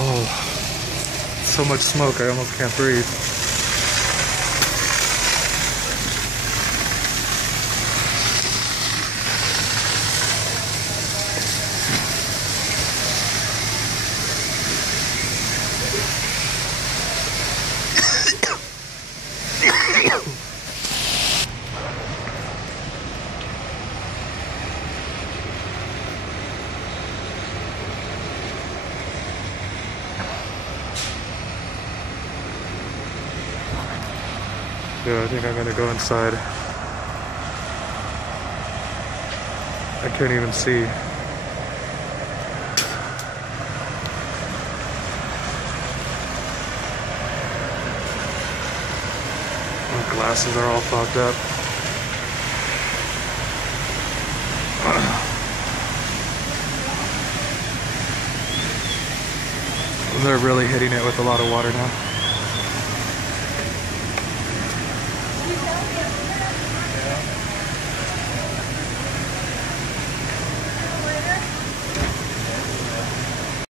Oh, so much smoke, I almost can't breathe. Yeah, I think I'm gonna go inside. I can't even see. My glasses are all fogged up. They're really hitting it with a lot of water now.